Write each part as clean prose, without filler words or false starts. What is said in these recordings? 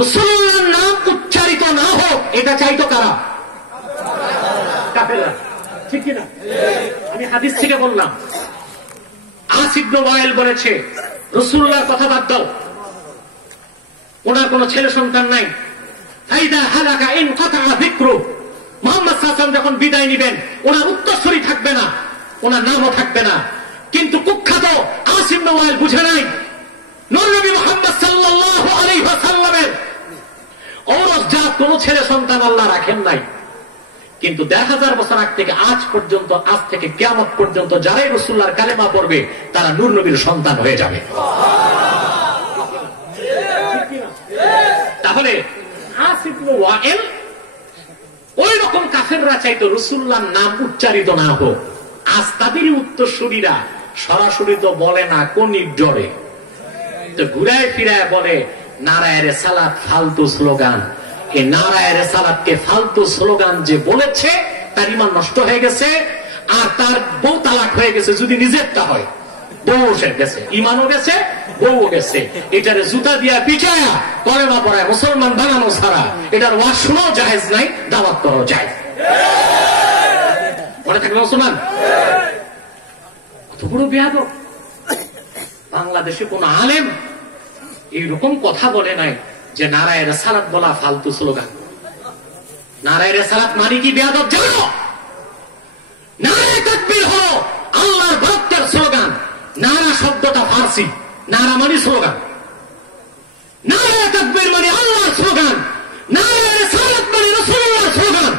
রাসূলুল্লাহর নাম উচ্চারিত না হোক এটা চাইতো কারা? কাফেররা, ঠিক কিনা? আমি হাদিস থেকে বললাম, আস ইবনে ওয়াইল বলেছে রাসূলুল্লাহর কথা বাদ দাও, ওনার কোন ছেলে সন্তান নাই। ফাইদা হালাকা ইন কাতা যিকরু, মুহাম্মদ সাল্লাল্লাহু আলাইহি ওয়াসাল্লাম যখন বিদায় নেবেন ওনার উত্তরসূরি থাকবে না, ওনার নামও থাকবে না। কিন্তু কুখ্যাত আস ইবনে ওয়াইল বুঝে নাই নূর নবী মুহাম্মদ সাল্লাল্লাহু আলাইহি ওয়াসাল্লামের ঔরসজাত কোন ছেলে সন্তান আল্লাহ রাখেন নাই। কিন্তু 1000 বছর আগ থেকে আজ পর্যন্ত, আজ থেকে কিয়ামত পর্যন্ত যারাই রাসূলুল্লাহর কালেমা পড়বে তারা নূর নবীর সন্তান হয়ে যাবে। তাহলে আস ইবনে ওয়াইল ওই রকম কাফেররা চাইতো রাসূলুল্লাহর নাম উচ্চারিত না হোক। আজ তাদেরই উত্তরসূরিরা সরাসরি তো বলে না, কোন ডরে তো ঘুরায় ফিরায় বলে নারায়ে রিসালাত ফালতু স্লোগান। এই নারায়ে রিসালাতকে ফালতু স্লোগান যে বলেছে তার ঈমান নষ্ট হয়ে গেছে, আর তার বউ তালাক হয়ে গেছে। যদি নিজেরটা হয়, বউ গেছে, ঈমানও গেছে, বউও গেছে। এটারে জুতা দিয়া পিটায়া কলেমা পড়ায় মুসলমান বানানো ছাড়া এটার ওয়াজ শোনাও জায়েজ নাই, দাওয়াত করাও জায়েজ। মনে থাকবে মুসলমান, কত বড় বেয়াদব। বাংলাদেশে কোন আলেম এইরকম কথা বলে নাই যে নারায়ে রিসালাত বলা ফালতু স্লোগান। নারায়ে রিসালাত মানে কি বেয়াদব জানো? নারায়ে তাকবীর হলো আল্লাহর ভক্তের স্লোগান। নারা শব্দটা ফার্সি, নারা মানে স্লোগান। নারায়ে তাকবীর মানে আল্লাহর স্লোগান, নারায়ে রিসালাত মানে রাসূলুল্লাহর স্লোগান।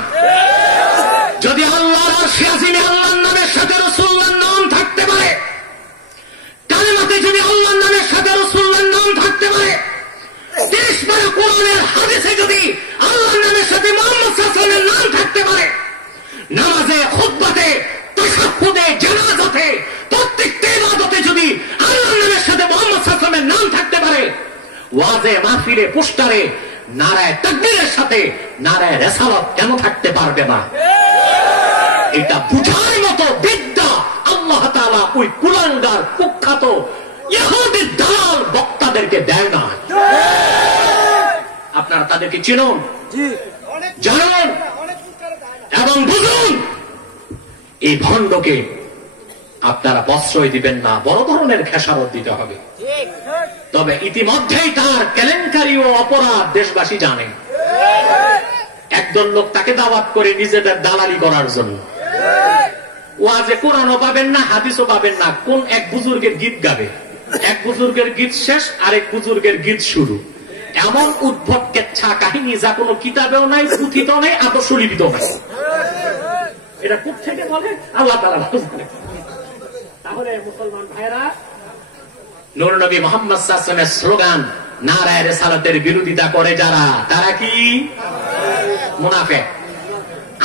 যদি আল্লাহর আরশে আজিমে আল্লাহর নামের সাথে রাসূলুল্লাহর নাম থাকতে পারে, কালেমাতে যদি আল্লাহর নামের সাথে রাসূলুল্লাহর নাম থাকতে পারে, 30 বার কোরআনের হাদিসে যদি আল্লাহর নামের সাথে মুহাম্মদ সাল্লাল্লাহু আলাইহি ওয়াসাল্লামের নাম থাকতে পারে, নামাজে, খুতবাতে, তাশাহুদে, জানাজাতে, প্রত্যেকটা ইবাদতে যদি আল্লাহর নামের সাথে মুহাম্মদ সাল্লাল্লাহু আলাইহি ওয়াসাল্লামের নাম থাকতে পারে, ওয়াজে, মাহফিলে, পোস্টারে নারায়ে তাকবীরের সাথে নারায়ে রিসালাত কেন থাকতে পারবে না? এটা বুঝার মতো বিদ্যা আল্লাহ তাআলা ওই কুলাঙ্গার কুখ্যাত ইহুদি দালাল বক্তাদেরকে দেয় না। আপনারা তাদেরকে চিনুন, জানুন এবং বুঝুন। এই ভণ্ডকে আপনারা প্রশ্রয় দিবেন না, বড় ধরনের খেসারত দিতে হবে। তবে ইতিমধ্যেই তার কেলেঙ্কারি ও অপরাধ দেশবাসী জানে। একদল লোক তাকে দাওয়াত করে নিজেদের দালালি করার জন্য। ওয়াজে কোরআনও পাবেন না, হাদিসও পাবেন না। কোন এক বুজুর্গের গীত গাবে, এক বুজুর্গের গীত শেষ, আরেক বুজুর্গের গীত শুরু। এমন উদ্ভট কেচ্ছা কাহিনী যা কোনো কিতাবেও নাই, পুঁথিতেও নাই, আদর্শলিপিতেও নাই। এটা কোত্থেকে বলে আল্লাহ তাআলা জানেন। তাহলে মুসলমান ভাইরা, নূর নবী মুহাম্মদ সাল্লাল্লাহু আলাইহি ওয়াসাল্লামের স্লোগান নারায়ে রিসালাতের বিরোধিতা করে যারা, তারা কি? মুনাফিক।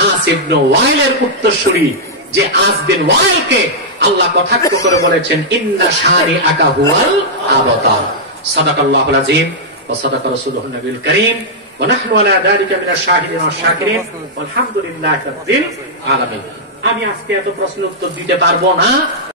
আস ইবনে ওয়াইলের উত্তরসূরি যে আস বিন ওয়াইলকে আল্লাহ কটাক্ষ করে বলেছেন ইন্না শানিআকা হুয়াল আবতার। সাদাকাল্লাহুল আযীম ওয়া সাদাকা রাসূলুহুন নবিয়ুল কারীম ওয়া নাহনু আলা যালিকা মিনাশ শাহিদিন ওয়াশ শাকিরিন ওয়ালহামদুলিল্লাহি রাব্বিল আলামিন। আমি আজকে এত প্রশ্ন উত্তর দিতে পারবো না।